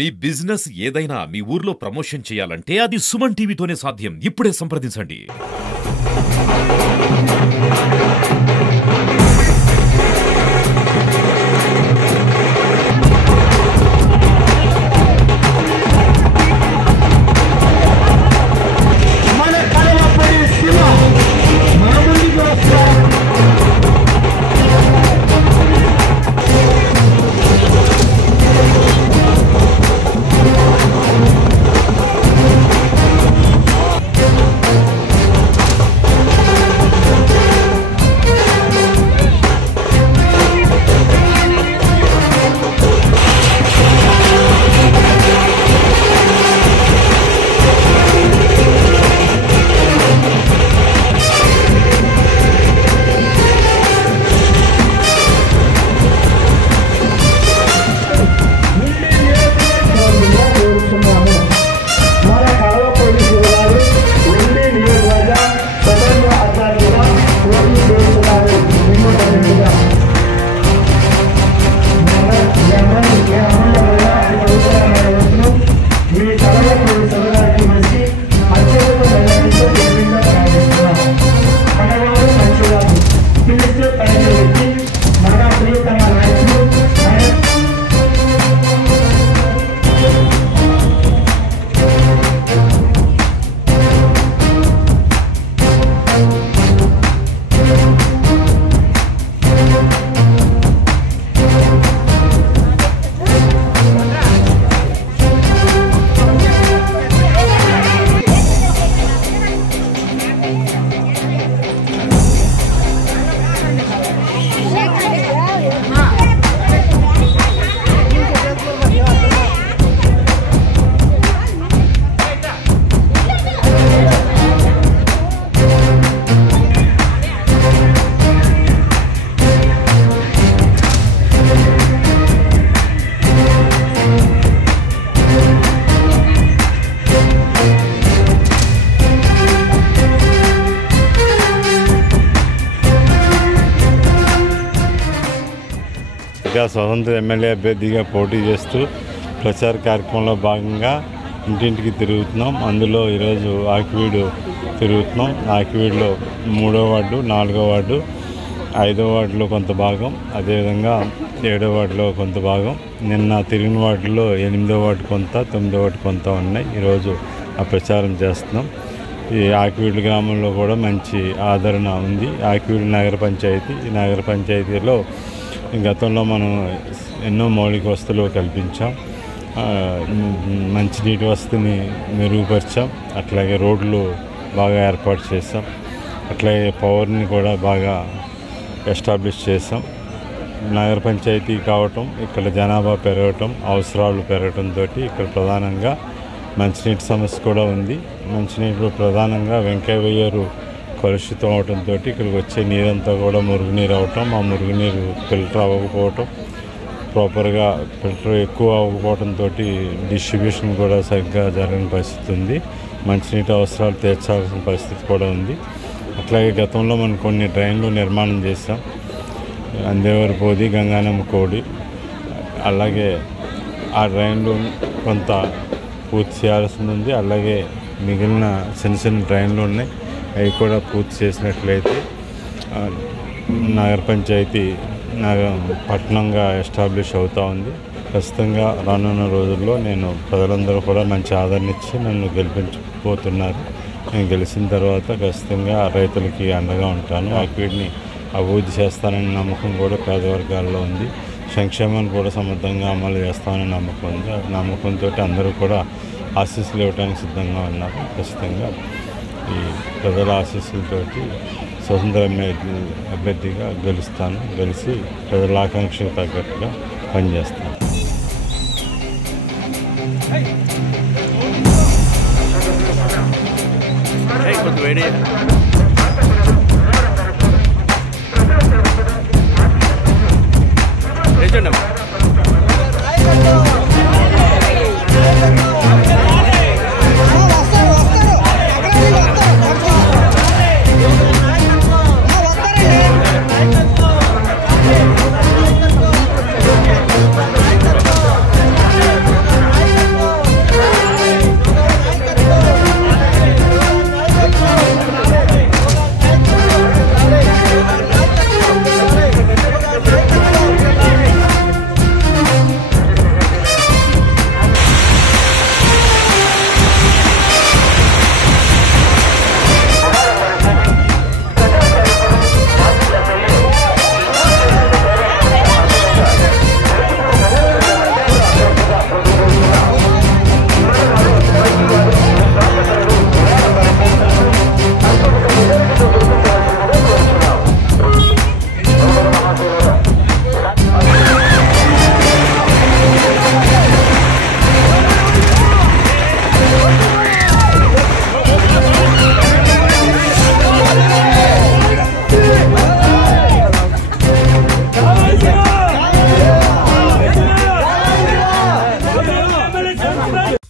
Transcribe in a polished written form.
మీ business ఏదైనా మీ ఊర్లో promotion చేయాలంటే అది సుమన్ టీవీతోనే సాధ్యం. ఇప్పుడే సంప్రదించండి. స్వతంత్ర ఎమ్మెల్యే అభ్యర్థిగా పోటీ చేస్తూ ప్రచార కార్యక్రమంలో భాగంగా ఇంటింటికి తిరుగుతున్నాం. అందులో ఈరోజు ఆకివీడు తిరుగుతున్నాం. ఆకివీడులో 3వ వార్డు, 4వ వార్డు, 5వ వార్డులో కొంత భాగం, అదేవిధంగా 7వ వార్డులో కొంత భాగం. నిన్న తిరిగిన వార్డులో 8వ వార్డు కొంత, 9వ వార్డు కొంత ఉన్నాయి. ఈరోజు ఆ ప్రచారం చేస్తున్నాం. ఈ ఆకివీడు గ్రామంలో కూడా మంచి ఆదరణ ఉంది. ఆకివీడు నగర పంచాయతీ, ఈ నగర పంచాయతీలో గతంలో మనం ఎన్నో మౌలిక వసతులు కల్పించాం. మంచినీటి వసతిని మెరుగుపరిచాం. అట్లాగే రోడ్లు బాగా ఏర్పాటు చేసాం. అట్లాగే పవర్ని కూడా బాగా ఎస్టాబ్లిష్ చేసాం. నగర పంచాయతీ కావటం, ఇక్కడ జనాభా పెరగటం, అవసరాలు పెరగటంతో ఇక్కడ ప్రధానంగా మంచినీటి సమస్య కూడా ఉంది. మంచినీటిలో ప్రధానంగా వెంకయ్య కలుషితం అవడంతో ఇక్కడికి వచ్చే నీరంతా కూడా మురుగునీరు అవటం, ఆ మురుగునీరు ఫిల్టర్ అవ్వకపోవటం, ప్రాపర్గా ఫిల్టర్ ఎక్కువ అవ్వకపోవడంతో డిస్ట్రిబ్యూషన్ కూడా సరిగ్గా జరగని పరిస్థితి ఉంది. మంచినీటి అవసరాలు తీర్చాల్సిన పరిస్థితి కూడా ఉంది. అట్లాగే గతంలో మనం కొన్ని డ్రైన్లు నిర్మాణం చేసాం. అందేవారి పోది, గంగానమ్మ కోడి, అలాగే ఆ డ్రైన్లు కొంత పూర్తి చేయాల్సి ఉంది. అలాగే మిగిలిన చిన్న చిన్న డ్రైన్లు ఉన్నాయి, అవి కూడా పూర్తి చేసినట్లయితే నగర పంచాయతీ పట్టణంగా ఎస్టాబ్లిష్ అవుతూ ఉంది. ఖచ్చితంగా రానున్న రోజుల్లో నేను ప్రజలందరూ కూడా మంచి ఆదరణ ఇచ్చి నన్ను గెలిపించబోతున్నారు. నేను గెలిచిన తర్వాత ఖచ్చితంగా రైతులకి అండగా ఉంటాను. ఆకివీడిని అభివృద్ధి చేస్తానని నమ్మకం కూడా పేద వర్గాల్లో ఉంది. సంక్షేమాన్ని కూడా సమర్థంగా అమలు చేస్తామని నమ్మకం ఉంది. నమ్మకంతో అందరూ కూడా ఆశీస్సులు ఇవ్వడానికి సిద్ధంగా ఉన్నారు. ఖచ్చితంగా ఈ ప్రజల ఆశీస్సులతోటి స్వతంత్ర అభ్యర్థిగా గెలుస్తాను. గెలిచి ప్రజల ఆకాంక్షకు తగ్గట్టుగా పనిచేస్తాను. రండి